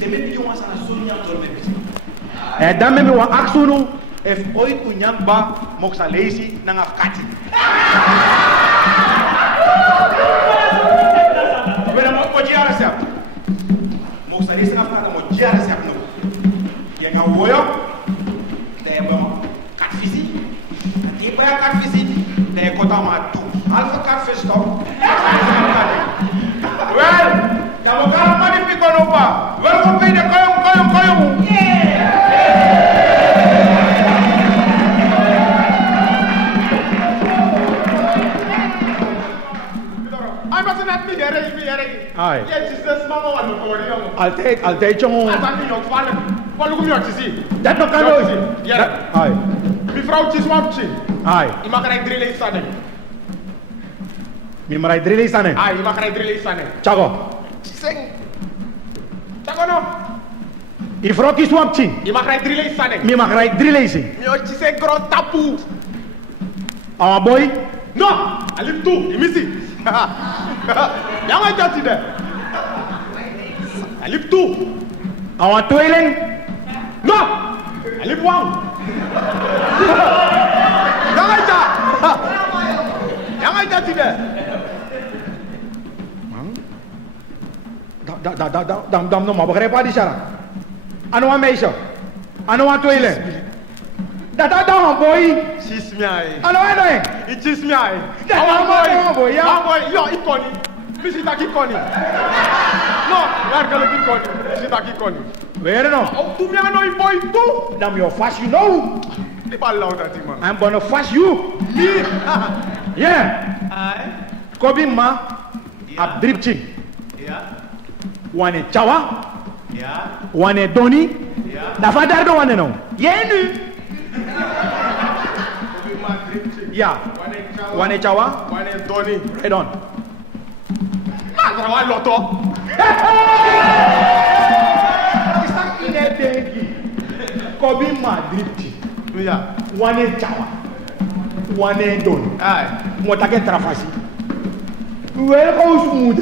temen di jonga sana sunya dorme bisi dan me wa aksunu if ooit unyang ba mok sa lazy nang afkati wala mo jiara siap mok sa lazy afkati mo jiara siap no ya nga woyo te ba kat fisi ti ba kat fisi te kota ma tu alfa kat fisi to well kamu kan magnifico no pa well ko pede koyong Aye. I'll take you. Dat no kan nooit. Aye. Mevrouw Chiswapchi. Aye. Je mag rijden 3 leefstanen. Mi marai drile sane. Ah, je mag rijden 3 leefstanen. Chago. Chiseng. Chago no. Ifroki swapchi. Je mag rijden 3 leefstanen. Mi marai drile si. Mio chiseng gro tapu. Our boy. No, alip tu, imisi. Yang aja tidak. Alip tu. Our toiling. No, alip wang. Yang aja. Yang aja tidak. Dam no mabakare pa di sara. Ano wa meisho? Ano wa toiling? Da boy. Chismiai. Ano ano eh? It chismiai. Awang boy ya. Awang boy, yo ikoni. Misi tak ikoni. No, larga le ikoni. Misi tak ikoni. Where no? Oh, tu biar no boy tu. Dam your fast you know. Di balau nanti man. I'm gonna fast you. Yeah. Kobi ma abdripchi. ya Wane chawa. ya Wane doni. ya Da father do wane no. Yenu. Yeah. Wane chawa. Wane Tony. Right on. Wan loto. Isa ine dengi. Kobi ma dripchi. Ya. Wane chawa. Wane doni. Ai. Motake trafasi. Welkom smooth.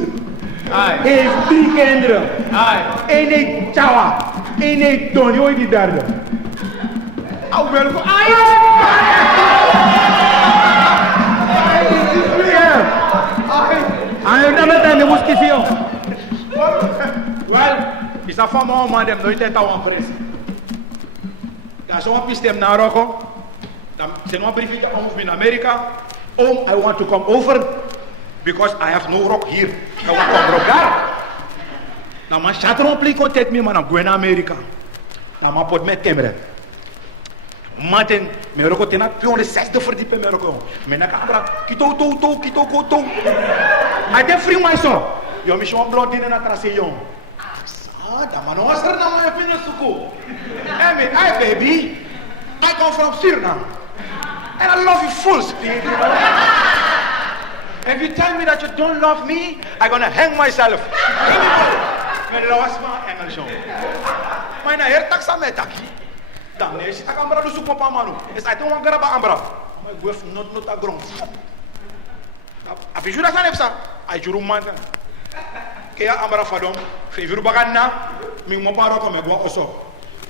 Ai. Is bikendra. Ai. Ene chawa. Ene doni oi di darda. Au belko. Ai. Ai da meta ne muskifio. Well, isa fama o madem no itenta o presi. Da so one pistem na roko. Da se no briefing I'm in America. Oh, I want to come over because I have no rock here. I want to come rogar. Na ma chatron pli contact me man I'm going to America. Na ma pod met camera. Maten, me roko tena pion de 6e verdieping me roko. Me na camera, kito. I get free myself. Yo me show blood in na trase yo. Ah, da mano asar na ma fina suko. Hey baby, I come from Suriname. And I love you full speed. If you tell me that you don't love me, I'm gonna hang myself. Me lawas ma engel show. Mas na hertak sa metaki. Dan si tak ambra do supo pa manu. Es I don't want graba ambra. My wife not agron. A fijura sa nefsa. Ai juru manta. Ke ya ambra fadom. Fijuru baganna. Mi mo paro ko me go oso.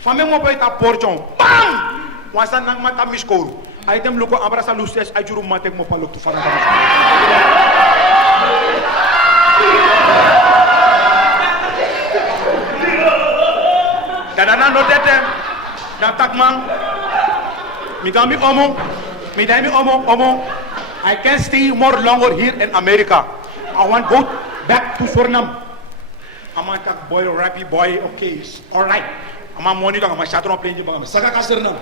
Fame mo pa ita porchon. Bam! Wasan nang mata miskoru. Ai tem luko ambra sa luces ai juru mante mo pa luk tu fana. Dadana no detem. Datak mang, mi omo. I can't stay more longer here in America. I want to go back to Suriname. I'm a boy, rappy boy. Okay, all right. I'm a money dog. I'm a shadow plane. I'm a saka Suriname.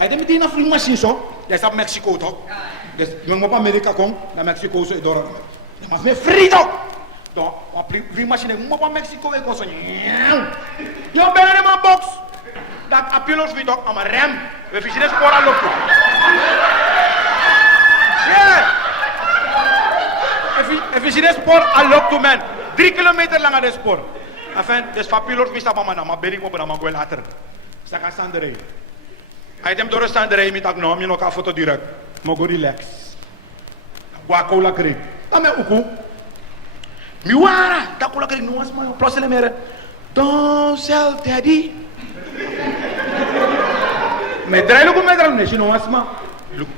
I didn't mean a free machine so. There's a Mexico talk. There's no America come. The Mexico so idora. There must be free dog. Don't free machine. Mo Mexico we go so. You better in my box. Dat appelos we talk aan mijn rem. We vissen de spoor aan lopen. Yeah. We vissen de spoor aan lopen, man. 3 kilometer lang aan de spoor. Enfin, dus van piloot we stappen maar naar mijn bering op en dan gaan later. Sta kan staan de rij. Hij dem door staan de rij met agnom je nog een foto direct. Mogo relax. Guaco la kreeg. Dan met uku. Miwara, dat kola kreeg nuance maar. Plus ele mere. Don't sell daddy. Me draai look me draai me sino asma. Look.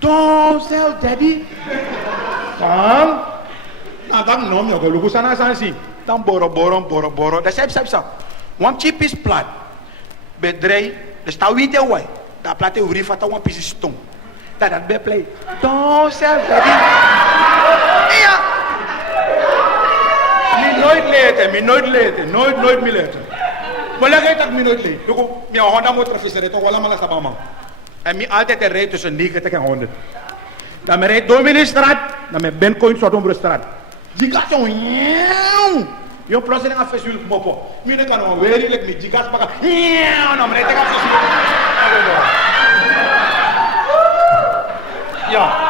Don't sell daddy. Sam. Na dan no me go look sana si. Dan boro. Da sep. One cheap is plat. Be draai, de sta wite wai. Da plate uri fata one piece stone. Dat be play. Don't sell daddy. Ja. Mi nooit leten. Nooit mi leten. Maar leg uit dat mi nooit leten. Look, mi Honda motor visser toch wala mala sabama. En mi altijd rijdt tussen 90 en 100. Dan me rijdt Dominestraat, dan me ben coin Sodombrugstraat. Jigas zo yo plotseling aan fesuil mopo. Mi ne kan on werkelijk met jigas pakken. Nou me rijdt ik aan fesuil. Ja.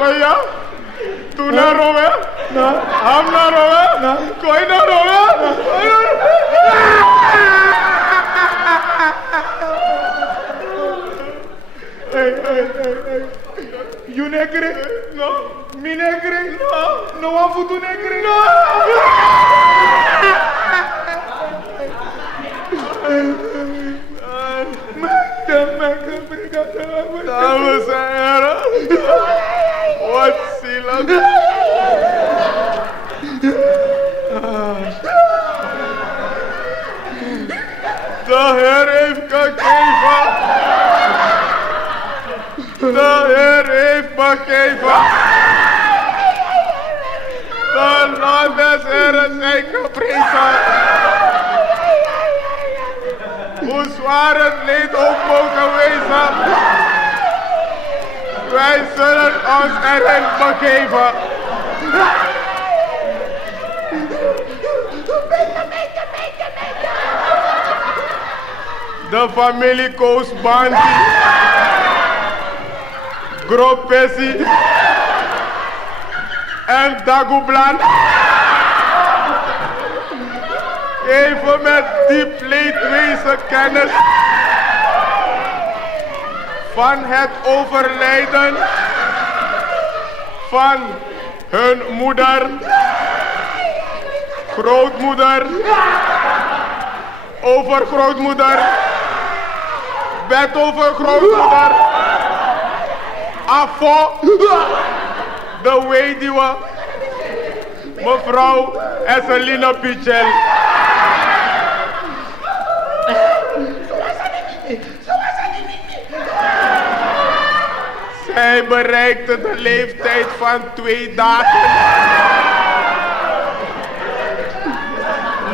भैया तू ना रोवे ना हम ना रोवे ना कोई ना रोवे you negre no mi negre no wafu tu negre no Dames en heren, wat zielig. De Heer heeft gegeven. De Heer heeft gegeven. De naam des Heeren zijn geprezen. Hoe zwaar het leed ook mogen wezen, wij zullen ons erin begeven. De familie Koos Banti, Gropessi en Dagublan geven met diep leedwezen kennis van het overlijden van hun moeder, grootmoeder, overgrootmoeder, betovergrootmoeder, afo, de weduwe, mevrouw Esselina Pichel. Zij bereikte de leeftijd van 2 dagen.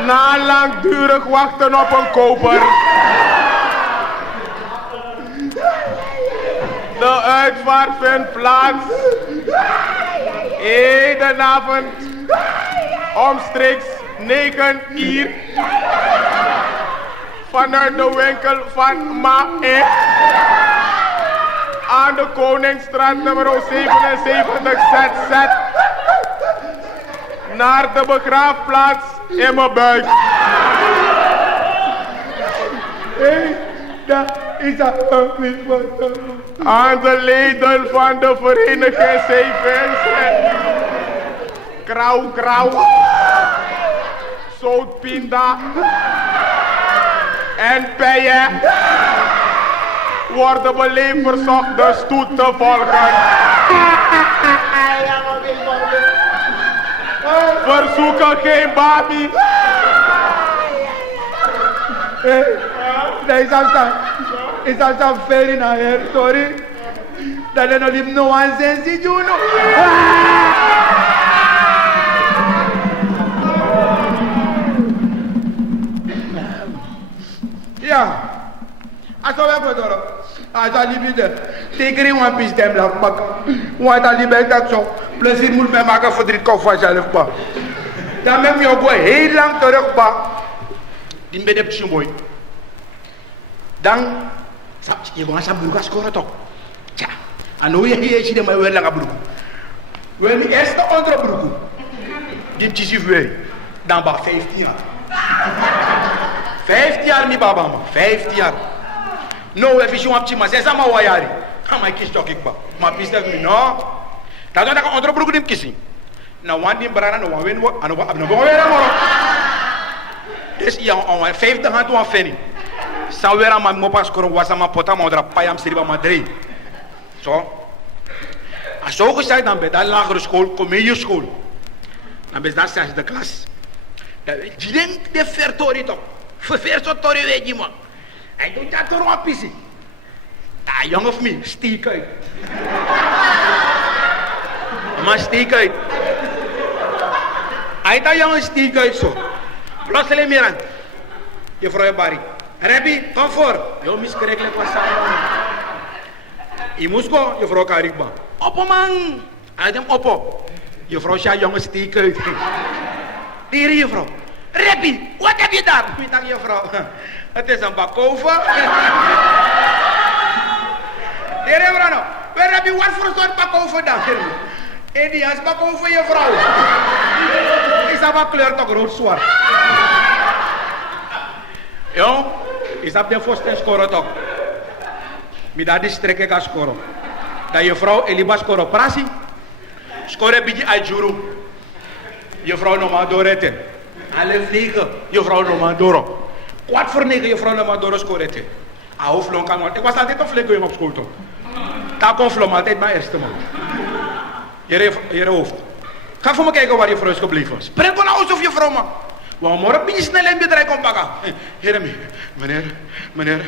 Na langdurig wachten op een koper. De uitvaart vindt plaats hedenavond omstreeks 9 uur vanuit de winkel van Mae aan de Koningsstraat nummer 77 ZZ naar de begraafplaats in mijn buik. Aan de leden van de vereniging Zeevinsel, Krauw, Zoutpinda en Peyen worden beleefd verzocht de stoet te volgen. Verzoeken geen babi. Nee, is dat fair in haar, sorry. Dat is nog niet no one sense, you know. Ja. Aso we godoro. Asa libide. Tekeri wan pis dem la pak. Wan ta libe tak zo. Plezier moet mij maken verdriet koop vanzelf pa. Dan met me ook heel lang terug pa. Die ben je mooi. Dan, je gaat naar Burga scoren toch? Tja, en hoe je hier ziet, maar we gaan naar Burga. We hebben eerst de andere Burga. Die is weer. Dan ba 15 jaar. 15 jaar niet baba man, 15 jaar. No, if you want to, maar 6 maar wajari. Ga maar kies toch ik ba. Maar pis dat me no. Dat dan kan andere Burga die kiezen. Nou, want die brana no wen wo, anu weer maar. Dus ja, on 50 hand to feni. Sawera ma mo pas koron wasa ma pota ma dra payam siriba madre. Zo. Als zo gezegd dan bij de lagere school, comedieschool. Dan ben je daar zelfs de klas. Dan denk de vertori toch. Vertori weet je man. Hij doet dat door een pissie. Ja, jong of me, stiek uit. Maar stiek uit. Hij dat jongen stiek uit zo. Plotseling meer aan. Je vrouw Barry. Rebbi, kom voor. Yo, miskerekelijk was samen. Je moest go, je vrouw Karikba. Oppo man. Hij dem oppo. Je vrouw zei jongen stiek uit. Die je vrouw. Rebbi, wat heb je daar? Ik dacht je vrouw. Het is een bakova. Die vrouw nou. Rebbi, wat voor soort bakova dan? Indiaans bakova je vrouw. Is dat wat kleur toch rood zwart? Yo, is dat de voorste scoren toch? Mida die strekken kan scoren. Dat je vrouw Eliba scoren prasi. Scoren bij die ajuru. Je vrouw nog maar doorretten. Alle vliegen, je vrouw nog maar door. Kwart voor 9 je vrouw nog maar door scoren. Hoofdloon kan worden. Ik was altijd een vlekken op school toch? Daar komt vlom altijd mijn eerste man. Je hoofd. Ga voor me kijken waar je vrouw is gebleven. Spring gewoon uit of je vrouw man. Want morgen ben je snel in bedrijf komt pakken. Meneer,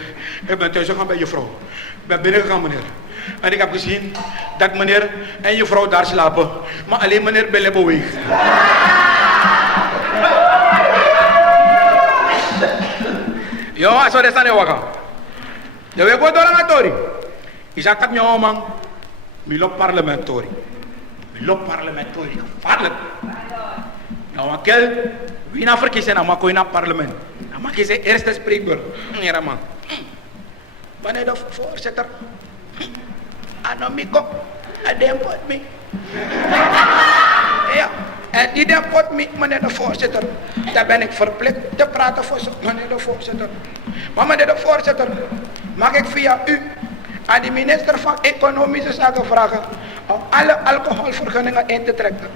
ik ben thuis gegaan bij je vrouw. Ik ben binnengegaan meneer. En ik heb gezien dat meneer en je vrouw daar slapen. Maar alleen meneer Belle beweegt. Ja, zo is dat niet wakker. Je weet wat door een tori. Je zegt dat je man. Milo parlementori. Gevaarlijk. Nou, Akel, wie na verkiezen, dan mag je naar het parlement. Dan mag je zijn eerste spreekbeurt. Ja, man. Wanneer de voorzitter. Anomico, en die pot me. Ja, en die pot me, meneer de voorzitter. Daar ben ik verplicht te praten voor meneer de voorzitter. Maar meneer de voorzitter, mag ik via u aan de minister van Economische Zaken vragen om alle alcoholvergunningen in te trekken.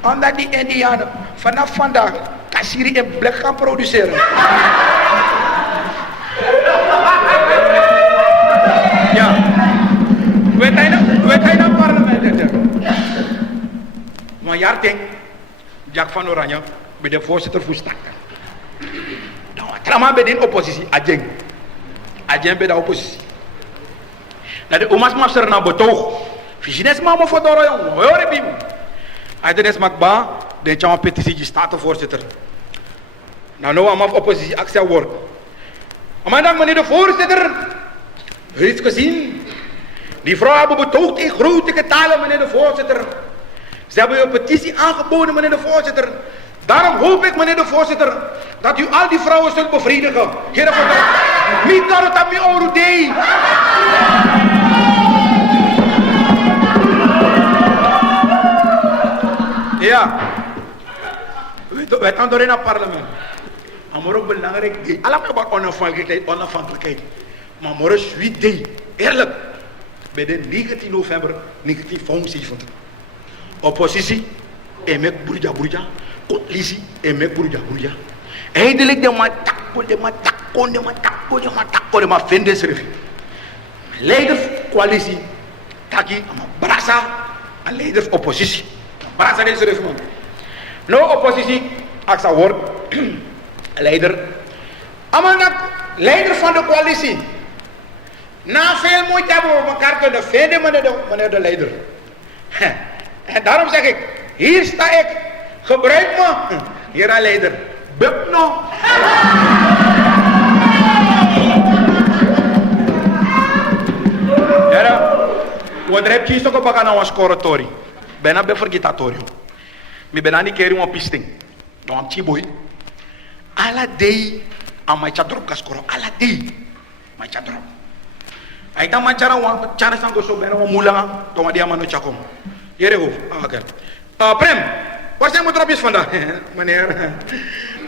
Omdat die Indianen vanaf vandaag kassiri in blik gaan produceren. Ja. Weet hij nou parlement het? Maar ja, denk, Jack van Oranje, bij de voorzitter voor Stakken. Nou, trama bij de oppositie, Adjeng bij de oppositie. Dat de omas master na betoog. Fijines mama voor doro jong. Hoor je me? Adres makba, de chama petitie die statenvoorzitter. Nou allemaal oppositie actie wordt. Maar dan meneer de voorzitter heeft gezien. Die vrouw hebben betoogd in grote getalen meneer de voorzitter. Ze hebben een petitie aangeboden meneer de voorzitter. Daarom hoop ik meneer de voorzitter dat u al die vrouwen zult bevredigen. Heren van de niet dat het aan mij oorlog. Ja, wij gaan door in het parlement. Maar ook belangrijk day. Allemaal over onafhankelijkheid. Maar morgen is sweet day. Eerlijk. Bij de 19 november 1975. Oppositie. Emek burja. Coalitie. Emek burja. Eindelijk de matakko. De ma vindersrif. Leiders coalitie. Taki. Brasa. En leiders oppositie. Brasa is er man. No oppositie, aksa woord, leider, Allemaal leider van de coalitie. Na veel moeite hebben we elkaar kunnen vinden, meneer de leider. En daarom zeg ik, hier sta ik. Gebruik me. Hier aan leider. Buk nog. Era, o André kies ook op een scoratori. Bijna bij vergitatorium. Mi ben aan die keer een pisting. Dan am chiboy. Ala day am my chatrop kaskoro. Ala day. My chatrop. Ay ta manchara wan chana sango so bijna wan mulanga. To ma dia mano chakom. Here go. Oké. Prem. Waar zijn mijn tropjes vandaag? Meneer,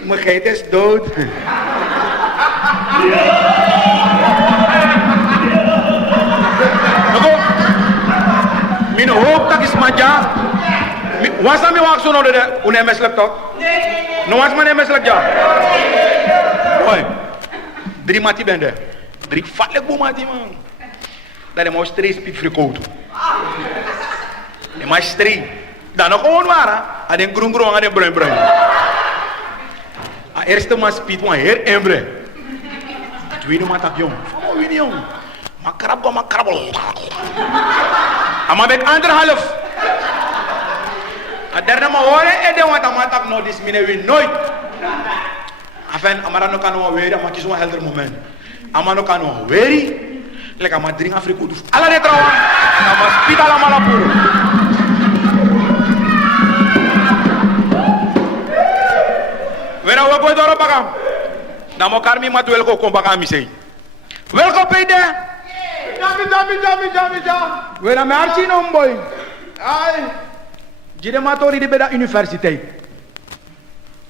mijn geit is dood. Mijn hoop dat is manja. Was dat mijn wacht zo nog de unemes laptop? No was mijn MS laptop. Hoi. 3 mati bende. 3 fatelijk boe mati man. Dat is maar 3 speed freak. Dat is 3. Dan nog gewoon waar, ada yang groen, ada yang bruin. Eerste mas speed wan heer embre. Tweede maar tak jong. Oh wie jong. Makrab. Ama bek anderhalf. Derde maar horen en de wat amatak no dis mine win nooit. Afen amara no kanu weri, ama kies een helder moment. Ama no kanu weri. Lek ama drink Afrika dus. Alla de trawa. Ama speed ala malapuro. Wena we boy doro bagam. Namo karmi mat welko ko bagam mi sey. Welko pede. Jami. Wena me archi no boy. Ai. Jide matori di beda universiteit.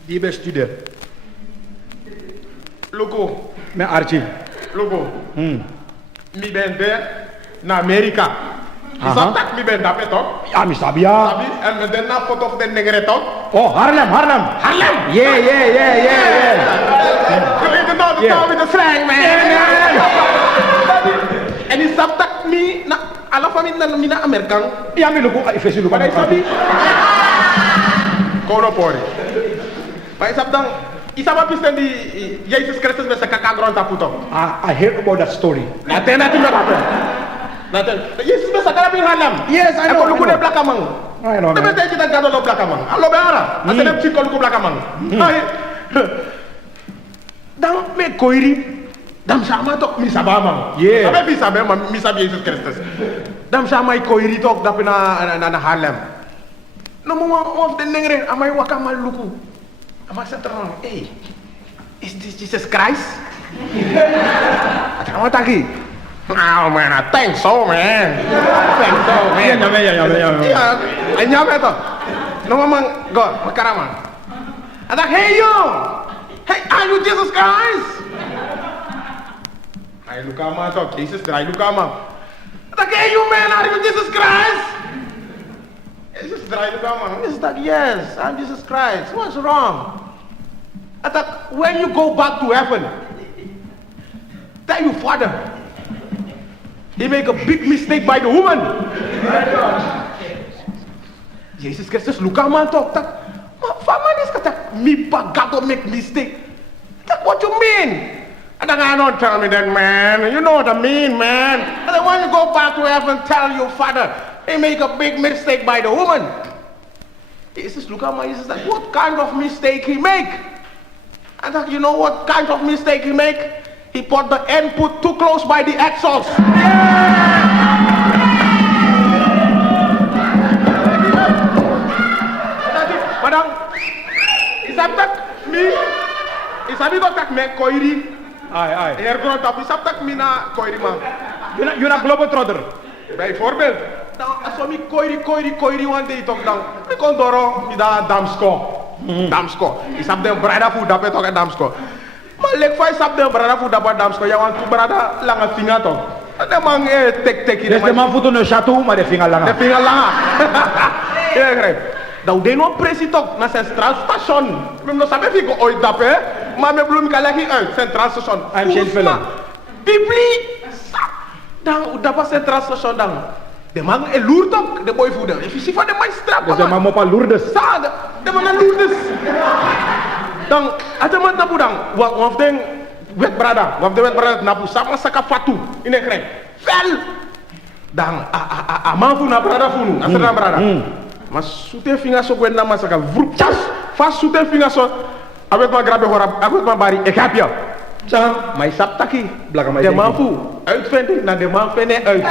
Di be studer. Loko. Me archi. Loko. Mi ben de na Amerika. Isap tak mi ben dapat toch? Ja, mi sabia. Sabi, en me den na foto of den negre toch? Oh, Harlem. Yeah. Klik de nou de taal met de slang man. En isap tak mi na ala famille na mi na Amerikan. Ja, mi luko ifesi luko. Maar isabi. Kono pori. Maar isap dan isap apa pisten di Yesus Kristus besa kakagron taputo. I heard about that story. Nanti Nanti, Yesus besa kala bin halam. Yes, I know. Ako luku de blakamang. I know. Tapi saya kita gado lo blakamang. Alo beara. Asal psi ko luku blakamang. Ay. Dang me koiri. Dam sama tok mi sabamang. Yeah. Sabe mi sabe Yesus Kristus. Dam sama koiri tok dapi na halam. No mo of the nengre amai wakamal luku. Amak seterang. Hey. Is this Jesus Christ? Kamu tadi? Oh man, I think so man. Ja. Iya, anyame to. No mamang God, makaraman. Adak, hey yo! Hey, are you Jesus Christ? Ay lukama to, Jesus Christ lukama. Adak, hey you man, are you Jesus Christ? Jesus Christ lukama. Yes, that yes, I'm Jesus Christ. What's wrong? Adak, when you go back to heaven, tell your father. He make a big mistake by the woman. Jesus Christus luka man talk tak. Faman is kata mi pagato make mistake. Tak what you mean? And I don't tell me that man. You know what I mean, man. And then when you go back to heaven, tell your father he make a big mistake by the woman. Jesus luka man. Jesus like what kind of mistake he make? And like, you know what kind of mistake he make? He put the input too close by the exhaust. Madam, isap tak mi kok tak me koiri. Ai. Ergon tapi isap tak mi na koiri ma. You na globetrotter. Bijvoorbeeld, dan als we mi koiri one day toch dan, mi kon doro mi da Damsko. Isap den brada fu dapat toch Damsko. Maar lek fai sap den brada fu dapat Damsko, ya wan tu brada langa finga toch. Ada mang tek Dus de man voet no chateau, maar de vinger lang. de finga langa. Ja, grijp. Dan de no presi toch na Centraal Station. Mem no sabe fico ooit dape, maar me bloem kalaki uit Centraal Station. I'm Shane Film. Bibli. Dan dapat Centraal Station dan. De man loer toch, de boy voeden. If you see van de man strap. Dus de man moet pas Lourdes. De man loerdes. Dan, at man tapu dan, of den wet brada, wap de wet brada na pu sama saka fatu ine kreng. Fel. Dan a manfu na brada funu, na brada. Mas sute finga so gwen na masaka vrup chas. Fas sute finga so avec ma grabe hora, avec ma bari ekapia. Chan, mai saptaki, blaga mai. De manfu, uitvending na de man fene uit.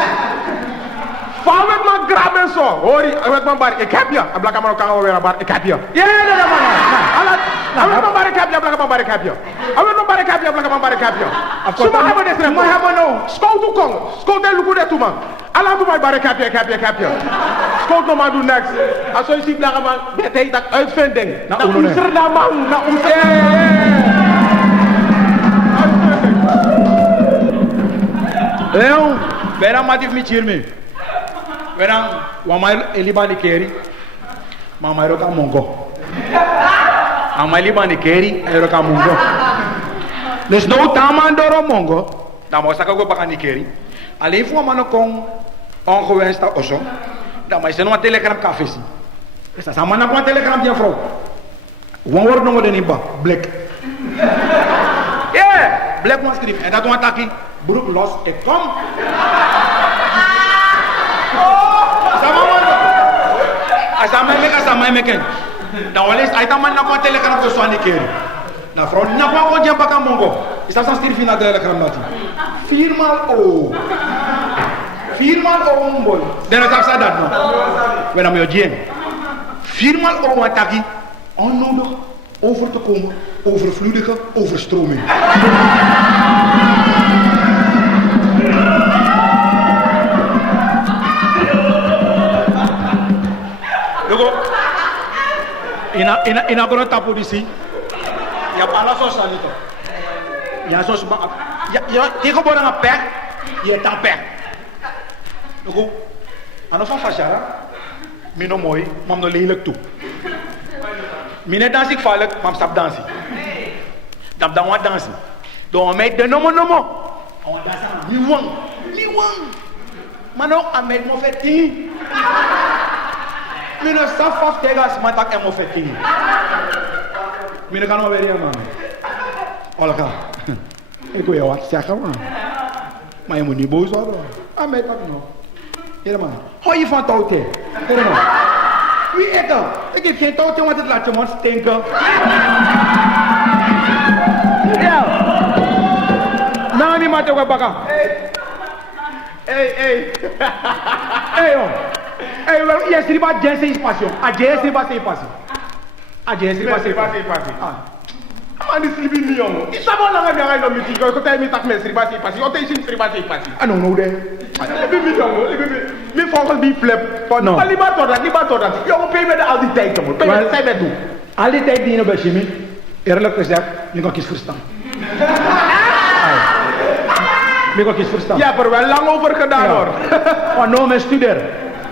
Fa avec ma grabe so, ori avec ma bari ekapia, blaga ma kan wera bar ekapia. Yeah, de man. Ala, avec ma bari ekapia, blaga ma bari ekapia. Avec ma bari ekapia, blaga ma bari ekapia. Suma habo desre, mo habo no. Scout to kong, scout de luku de tuma. Ala tu mai bari ekapia. Scout no ma do next. Aso isi blaga ma betay tak uitvending. Na usr na man, na usr. Leon, beram matif mi chirme. Beram wamai elibani keri. Mamai roka mongo. Amai libani keri, roka mongo. Les no tamandoro mongo. Dan saka go bakani keri. Alleen voor mannen kon ongewenst osso. Dan maar ze nog een telegram café zien. Dus dat samen nog een telegram die vrouw. One word nog de niba black. Yeah, black one schrijf. En dat doen we broek los, ik kom. Sama meken. Dan wel eens uiteraard nog een telegram voor zo'n keer. Na vrouw nog wat kon je pakken mongo. Is dat zo'n stier via de telegram dat? 4 maal o. 4 maal o boy. Dan is dat dat no. We dan met je 4 maal o ataki. Onnodig over te komen, overvloedige overstroming. Ina gonna tapu disi. Ya pala sos salito. Ya sos ba. Ya tiko borang apek. Ya tapek. Nuko. Ano fa fashara? Mino moy, mam no lelek tu. Mine dansi falek, mam stap dansi. Dam dan wa dansi. Don me de nomo. On dansa ni wang. Mano amed mo feti. 1950 tegas matak emo feti. Mine kan over hier man. Olga. Itu ya wat siaka man. Maar je moet niet boos worden. Amed tak no. Helemaal. Hou je van touwtje? Helemaal. Wie eet dat? Ik heb geen touwtje, want het laat je mond stinken. Ja. Nou, niemand ook bakken. Hey, joh. Hey, wel, je is pas jensen is passion. A jensen pas is passion. A jensen pas is passion. Man, this living me young. It's about long as I know me. Go tell me that me sribasi pasi. O te sin sribasi pasi. I don't know that. Living me young. Me focus be flip. No. Maar liba dat. Yo, pay me de al die tijd om. Pay me de tijd doen. Al die tijd die je bij Jimmy. Eerlijk gezegd, je kan kies verstaan. Je kan kies verstaan. Ja, maar wel lang over gedaan hoor. Oh no, me studeer.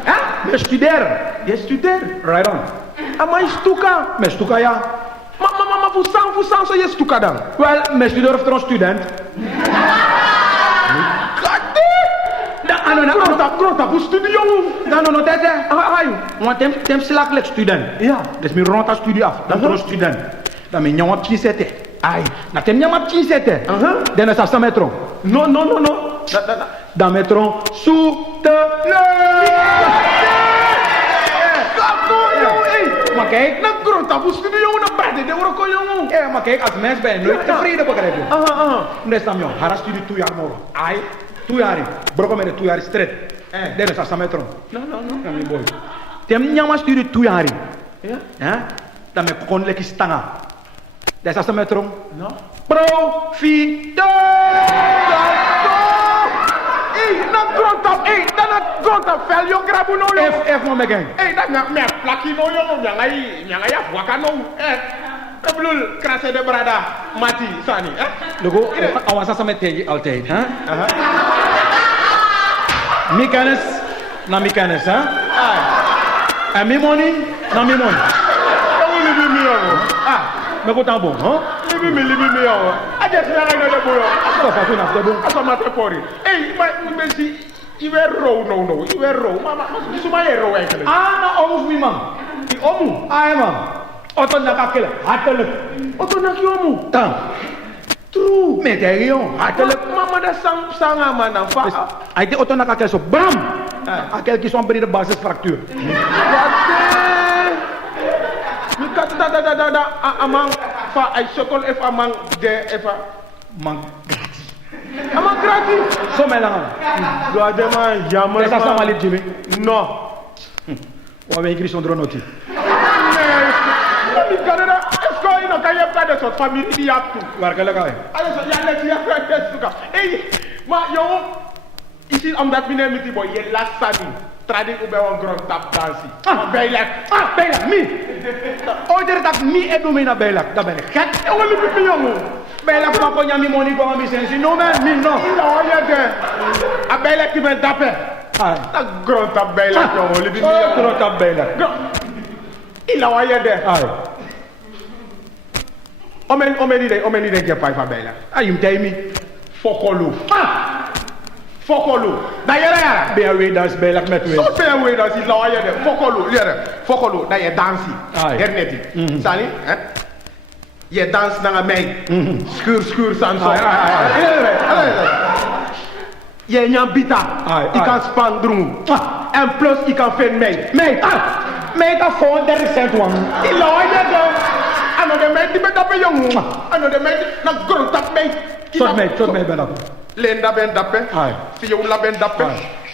Hè? Me studeer. Je studeer. Right on. Maar je stuka. Me stuka ja. Maar voor zo je stuka dan? Wel, me studeer of een student. Grota, voor studio. No, dat is. Want tem slak lek student. Ja. Dus me rond studie af. Dan een student. Dan me nyam op 10 zette. Ai, na tem nyam op 10 zette. Dan is dat sa metro. No. Dan metro maar kijk, naar Grota, hoe studio naar Brede, de Oroko jongen. Ja, maar kijk, als mens ben je nooit tevreden begrijp je. Nee, Sam jong, haar studie 2 jaar morgen. Ai, 2 jaar. Broko met de 2 jaar strijd. Dat is dat metro. No. Ja, mijn boy. Tem nyama studie 2 jaar. Ja? Dan me kon lekker stanga. Dat is dat metro. No. Profito. Grota, fel yo grabu no yo. F mo megen. Dat me plaki no yo, nyanga ya waka no. Belul krase de brada mati sani. Logo, awasa sa metegi altijd, hè? Mikanes na mikanes, hè? En mi money na mi money. Libi mi yo. Me ko tan bon, hein? Libi mi yo. Aje ti na ga de boyo. Aso fa na de bon. Aso ma te pori. Me si I weer row, no. I weer row. Maar is maar je row eigenlijk. Maar omus mi man. I omu. Man. Oto na kakele. Hartelijk. Oto na ki omu. Dan. True. Mais derrière, Mama da sanga mana fa. a été autant qu'à quel bam! À quel qui sont pris de basse fracture. Amang fa ay sokol if amang de efa Man, amang gratis. so mais là, Doa dema yamal. ça ça malib Jimmy. Non. On va écrire son drone aussi. Mi kadera esko ino kaya pa de sot famille di yaptu. Warga la kawai. Ale so yalla ci yakra tesuka. Ma yo ici am dat bine miti boy ye last sani. Trading ube on grand tap dansi. Beilak. Beilak, mi! Order dat mi e domina Beilak, dat ben ik gek. E wali pipi yongo. Beilak pa ko nyami money ko mi sensi, no man, mi no. Ila oye de. A beilak ki ben dape. Ay. Ta grand tap beilak yongo. Li bi Oh, terus tak Beilak. Ila oye de. Ay. Omeni de ke pai fa beilak. Ayum tay mi. Fokolo. Fokolo. Da yere yara. Be away das Beilak met we. So pe we da si la oye de. Fokolo. Lere. Fokolo. Da ye dansi. Ay. Herneti. Sali. Je dans naar mij. Schuur, Samson. Je nyam bita. Ik kan span doen. En plus, ik kan vinden mij. Mij dat voor 30 cent wan. Die laai je dan. Ano de mij die met dat bij jongen. Ano de mij na grond dat mij. Tot mij ben dat. Linda ben dappe. Fiona ben dappe.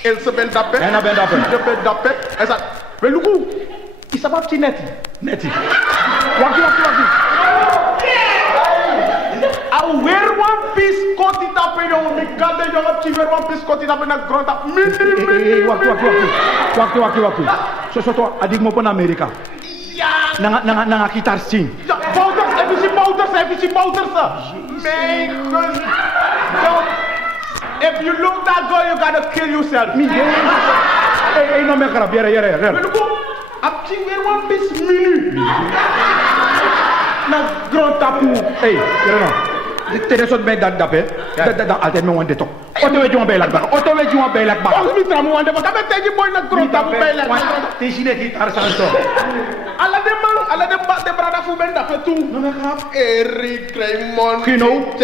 Ilse ben dappe. Anna ben dappe. Ida ben dappe. En dat. We lugu. Isabab ci neti. Neti. Waki. I wear one piece koti tape yo, mi gade yo op ci wear one piece koti tape na grota. Waktu. So to adik mo pon Amerika. Ja. Nanga kitar sing. Ja, efficiënt bouters. Mijn gun. If you look that girl, you gotta kill yourself. Mi. Hey, no me krap, yere. We look up ci wear one piece mini. Na grota pu. Hey, yere no. Tere sot ben dat dape. Dat altijd me wan de tok. Oto we juan Beilak ba. Oh, mi tramu wande ba kabe teji boy na grota pu bele. Te sine kitar sanso. Ala de ba de brada fu ben dape tu. No me krap. Eric Raymond. Kuno.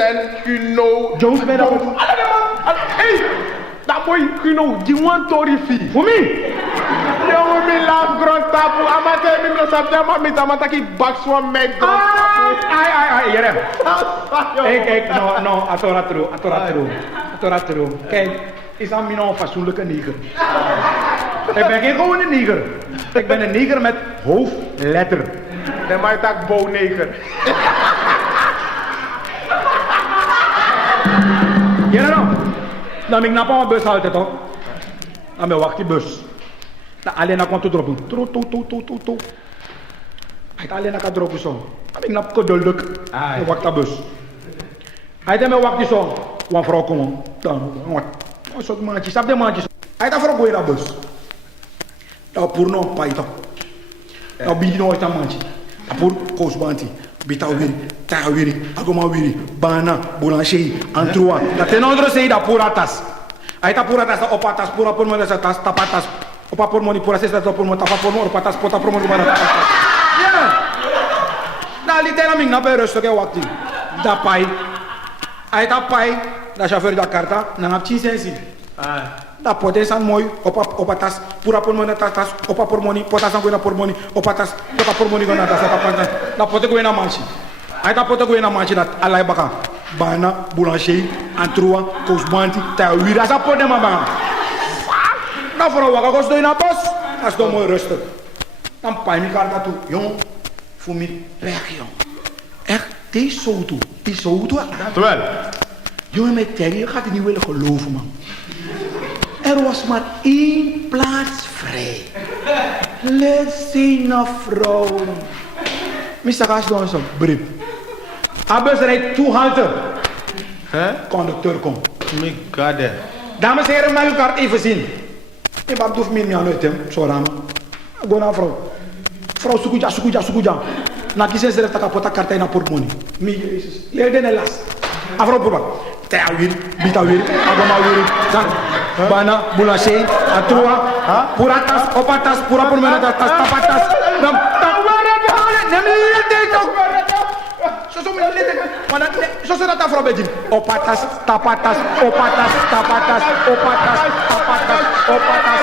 Jones ben dape. Ala de man. Hey, that boy Kuno, di wan tori fi. For me. Yo mi la grota pu amate mi no sabia ma mi tamata ki box one meg grota pu. Ai, yere. Kijk, no, atora true. Kijk, is aan mij nou een fatsoenlijke neger. Ik ben geen gewone neger. Ik ben een neger met hoofdletter. De mij tak bouwneger. Jere nou. Dan ik napa een bus altijd toch. Dan me wacht die bus. Dan alleen na komt te droppen. To. Hij alleen na kan droppen zo. Dan ik nap kodulduk. Ik wacht de bus. Hij dan me wacht die zo. Wan vrouw komen. Dan wat. Een soort maandjes. Sap de maandjes. Hij dan vrouw gooi naar bus. Dan pour no paito. Dan bidi no ita maandje. Dan pour koos banti. Bita wiri, ta wiri, agoma wiri, bana, boulangerie, antroa. Dat ten andere zei dat pour atas. Hij ta pour atas opatas, pura por mona tas tapatas. Opa por moni pura sesta por mona tapa por mona opatas pota por mona bana. Ja. Na litera ming na be rustig en wakti. Da pai. Hij ta pai, da chauffeur da carta, na ngapchi sensi. Da pote san mooi, opatas, pura por mona tas, opa por moni, potas san goina por moni, opatas, pota por moni gona tas tapatas. Da pote goina manchi. Hij ta pote goina manchi dat alai baka. Bana, boulangerie, antroa, kousbanti, ta wira sa pote mama. Na vrouw waka kost doe na bos, als het mooi rustig. Dan pai mi karta toe, jong, voor mi weg jong. Echt, die zo toe. Terwijl. Jongen met Terry, je gaat het niet willen geloven man. Er was maar 1 plaats vrij. Let's see na vrouw. Mr. Kaas doen zo'n brief. Abbas rijdt 2 halte. Conducteur komt. Mi gade. Dames en heren, mag u kaart even zien. Ik heb doef meer aan uit hem, zo raam. Go naar vrouw. Vrouw, sukuja. Na kisen zere taka pota karta na portmoni. Mi Jezus. Leer den elas. Afro purba. Tea wiri, bita wiri, agoma wiri. Bana, boulangerie, atroa, puratas, opatas, pura pormena tas, tapatas. Nem so me lete mana so so dat afro bedin opatas tapatas opatas tapatas opatas tapatas opatas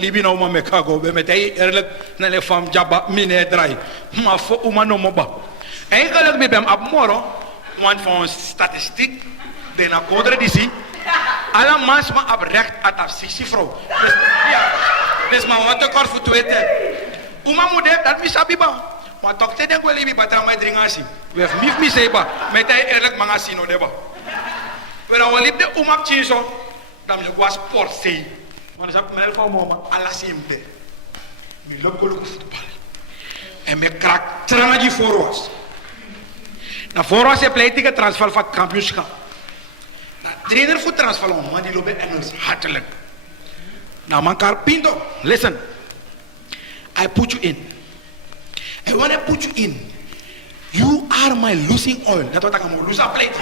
libi na uma mekago be metei erlek na le fam jaba mine drai ma fo uma no moba en galak be bem ab moro wan van statistiek de na kodre disi ala mas ma ab recht at af sisi vrouw dus ja dus ma wat kor fu tuete uma mode dat mi sabi ba ma tokte den go libi patra mai dringasi we mif mi seba metei erlek manga sino deba pero walip de uma chinso dam je was sport sei. Want ik heb van mama alla simple. Mi loop golok voetbal. En me krak tranaji voorwaarts. Na voorwaarts je pleit ik transfer van kampioenschap. Na trainer voor transfer man die lopen Engels hartelijk. Na man Pinto, listen. I put you in. And when I put you in, you are my losing oil. Dat wat ik aan lose plate.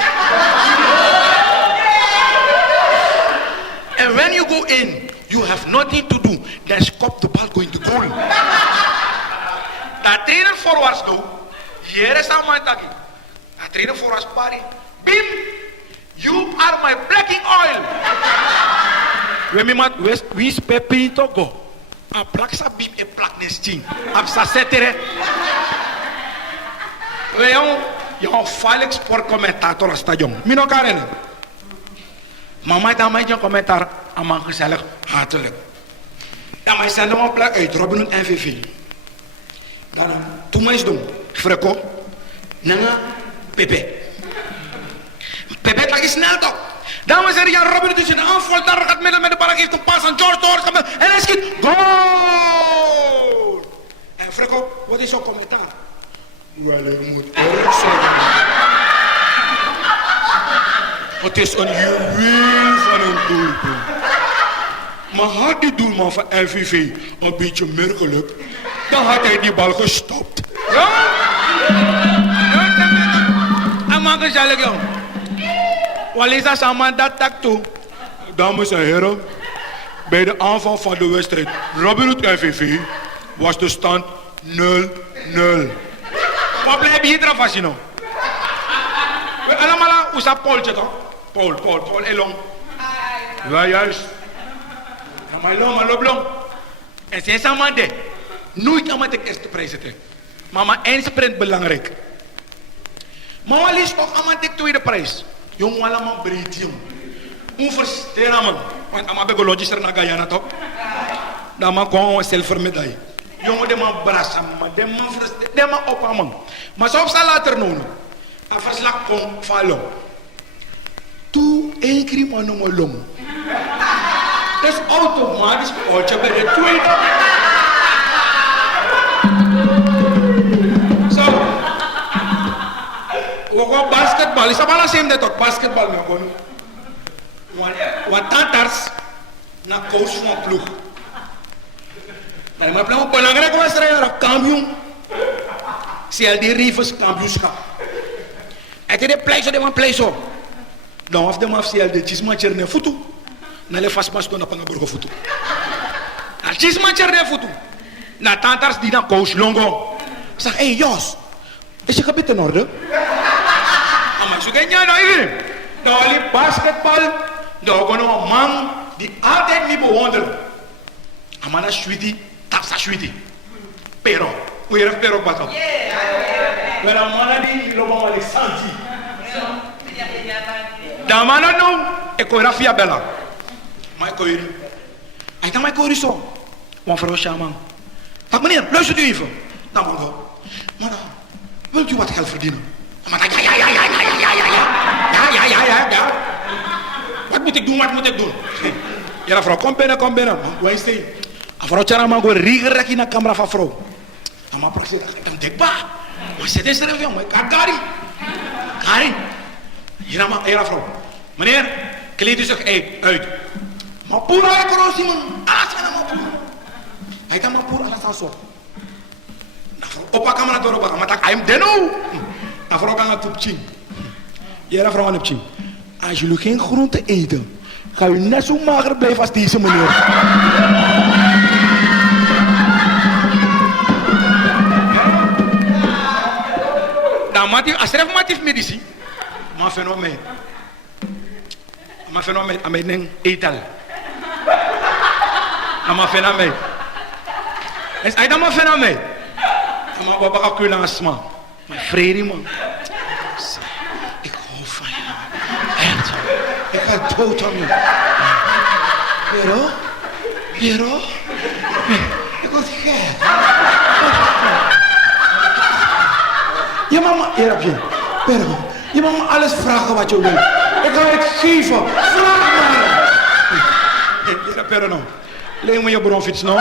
And when you go in, you have nothing to do than stop the ball going to goal. That trainer forwards do. Here is our man talking. That trainer forwards party. Bim, you are my blacking oil. When me mat we spepin to go. A plak sa bim e plak nesting. Ab sa setere. We yon Felix sport commentator stadion. Mino karen. Mama dan mij een commentaar aan mijn gezellig hartelijk. Dan mij zenden we plek uit Robin Hood NVV. Dan toen mij is doen, Frekko, nanga Pepe. Pepe tak is snel toch? Dan wij zeggen ja Robin Hood is een aanval, daar gaat midden met de bal geeft een pas aan George Torres en hij schiet goal. En Frekko, wat is jouw commentaar? Wel, ik moet eerlijk zeggen. Het is een juweel van een doelpunt. Maar had die doelman van LVV een beetje merkelijk, dan had hij die bal gestopt. Ja? En man gezellig jong. Wat is dat samen dat tak toe? Dames en heren, bij de aanval van de wedstrijd Robin Hood LVV was de stand 0-0. Wat blijf je hier eraf als je nou? We allemaal hoe staat Paultje toch? Paul, Elong. Ja, juist. Maar Loblong. En zij zijn maar de. Nooit aan de eerste prijs zitten. Maar één sprint belangrijk. Maar wat is toch aan de tweede prijs? Yung wala mang beritium. First, tera man. Want ama be logister na Guyana top. Dama ko self medai. Yung de man brasa man, de man first, de man opa man. Mas op sa later no. Afas la kon falo. Tu écris mon nom au long. Dat is automatisch je bij de tweede. So, we gaan basketbal. Is allemaal same dat ook basketbal me gewoon. Wat tantars na coach van ploeg. Maar plan belangrijk was er een kampioen. CLD Rivers kampioenschap. Het is de plezier de man plezier. Dan of de man CLD chismacher ne futu. Na le fast pass na panga burgo futu. Na chismacher ne futu. Na tantars die na coach Longo. Zeg, hey Jos, is je kapitein in orde? Maar zo kan je nou even. Dan alleen basketbal. Dan gewoon een man die altijd niet bewonderen. Amana sweetie, tapsa sweetie. Pero, hoe je pero wat op? Maar een man die loopt maar de santi. Dan man nou, ik hoor via bella. Maar ik hoor je. Hij kan mij horen zo. Want vrouw Shaman. Dag meneer, luistert u even. Dan man go. Maar wilt u wat geld verdienen? Maar ja. Wat moet ik doen? Ja, vrouw, kom binnen. Waar is die? Vrouw Charama go rigger naar camera van vrouw. Dan maar praat ik dan dekba. Maar zit eens er even, maar Kari. Ja, vrouw. Meneer, kleed u zich uit. Maar pura ekorosi man. Alles kan maar pura. Hij kan maar pura alles zo. Opa camera door opa, maar tak ayam deno. Afro kan het opzien. Ja, vrouw aan het opzien. Als jullie geen groente eten, gaan jullie net zo mager blijven als deze meneer. Dan mati, als er even matief medici, maar fenomeen. Maar fenomeen, aan mijn etel. Maar fenomeen. Is hij dan maar fenomeen? Maar wat ga ik naar sma? Maar vrede man. Ik hou van je. Echt. Ik ga dood aan je. Hero? Ik word gek. Je mag me eerlijk. Je mag me alles vragen wat je wil. Ik ga het geven. Vraag maar. Pero no. Leen me je bronfiets nou.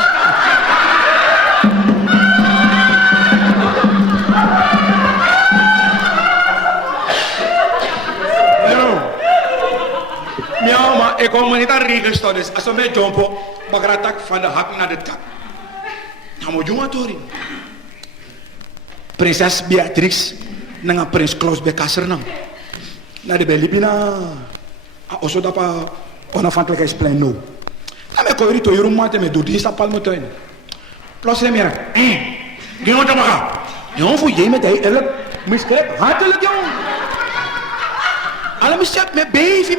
Ja, maar ik kom niet aan regels dus. Als we met jumpen, bagratak van de hak naar de tak. Nou, moet je maar toren. Prinses Beatrix, nanga prins Klaus Bekasser nam. Na de belibina, also dapa onafhankelijkheidsplein no. Dan me koeri to jeroen mate me dodi sa palmo tuin. Plus le mira, gino tamaka. Jongen voor je met hij eerlijk misgrijp, hartelijk jongen. Alle mensen met baby.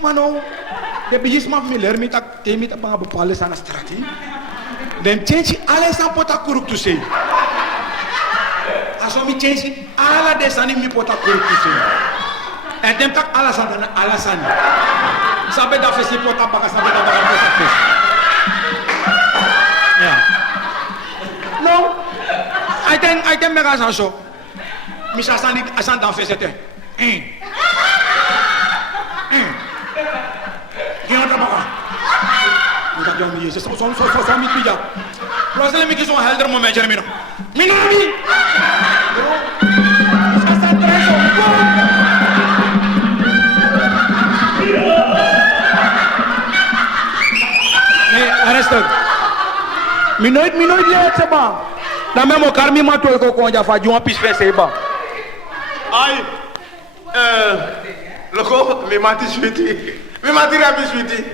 Maar nou, de bijis mag me leren met dat bepaalde aan de straat. Dan change alles aan pota kuruk to say. Als we change alle desani mi pota kuruk to say. En dan tak alles aan. Sabe dat fesi pota baka sabe dat baka pota fesi. Ja. No, I think mega san so. Misa asan dan fesete. Gino trabaja. Nunca yo me dice, son mi pilla. Lo hace mi que son helder moment, Jeremino. Minami. Asan preso. Nee, arrested. Mi nooit leert ze ba. Dan ben ik karmi maar toe ik kon ja van jongen pis ba. Ai, loko, mi mati sweetie. Mi mati rapi sweetie.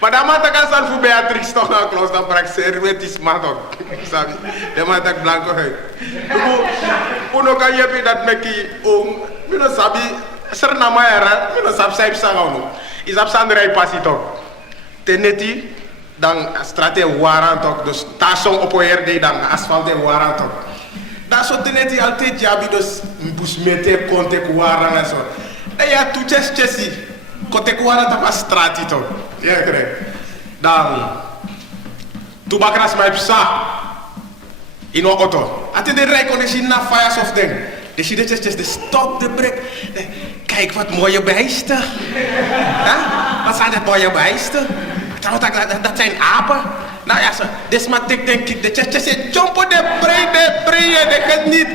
Maar dan maak ik aan voor Beatrix toch naar Klaus, dan brak ze er met die smaak ook. Sabi, dan maak ik blanco uit. Uno kan je dat meki mi no sabi, ser nama era, mi no sabi saib sangano. Is op Sandrai pasi toch. Teneti, dan straat in Warant ook, dus tasong op ORD dan asfalt in Warant ook. Dat soort dingen die altijd jabi dus busmete kontek warang en zo. En ja, tu chesi. Kontek warang tak pas strati toch. Ja, kijk. Dan tu bakras mai psa. In een auto. Ate de rij kon je na fires of ding. Dus je de stop, de brek. Kijk wat mooie bijsten. Wat zijn dat mooie bijsten? Dat zijn apen. Nou ja, dus maar denk ik, de chest jumpen de breien, de gaat niet.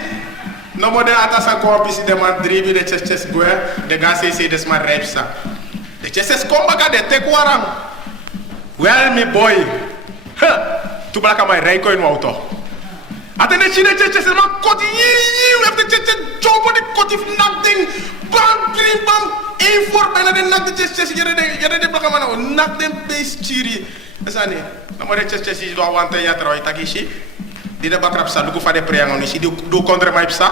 No more de atas aan kopjes, de man driven, de chest goe, de gas is dus maar rijpsa. De chest kom baga de tekwaram. Well, me boy. Tu blaka my rijko in auto. Aten de chest man koti, we have de chest jumpen de koti nak ding. Bam, bam, bam. Eén voor bijna de nak de chest, je de blaka man, nak de base chiri. Asani, nama de chest is do awante ya troi takishi. Di de bakrap sa lugu fa de preang oni si do contre mai psa.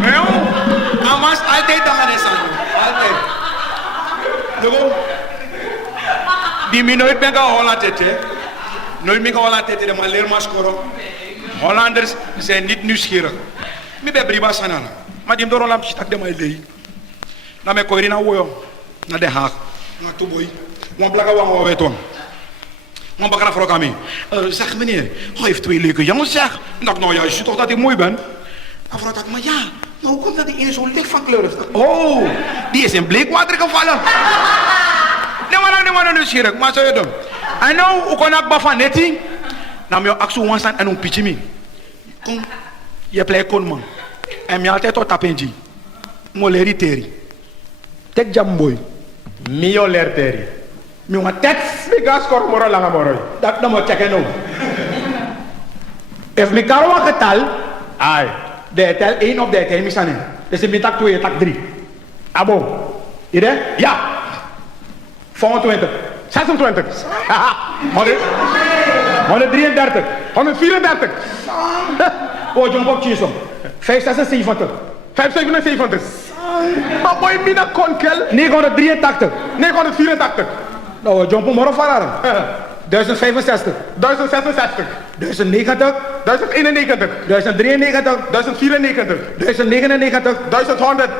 Meu, amas altijd dan de sa. Altijd. Lugu. Di mi nooit ben ga Holland tete. Nooit ben ga Holland tete de maar leer maar scoren. Hollanders zijn niet nieuwsgierig. Mi be briba sanana. Maar die door lamp stak de mij lei. Na me koiri na woyo. Na Den Haag. Na Toeboy. Wan blaka wan wa weton. Wan bakra vroeg aan mij. Zeg meneer, hij heeft 2 leuke jongens zeg. En dacht nou ja, je ziet toch dat ik mooi ben? Dan vroeg ik, maar ja, nou hoe komt dat die ene zo licht van kleur is? Oh, die is in bleekwater gevallen. Nee maar nu schierig, maar zo je doen. En nou, hoe kon ik van neti? Nou, je aksu wan staan en een pitje me. Kom, je plek kon man. En je altijd tot tapenji. Moleri teri. Tek jamboy. Mio lerteri. Mi wan tek. Mi gas kor moro langa moro. Dat dan moet checken nou. If mi karo een getal. Ai. De tel 1 op de tel mi sanen. Dus mi tak 2, tak 3. Abo. Ide? Ja. 25. 26. 133. 134. Oh, jump op Chisom. 576. 577. Maar boy, mina konkel. 983. 984. Nou, jump op Moro Fararen. 1065. 1066. 1090. 1091. 1093. 1094. 1099. 1100.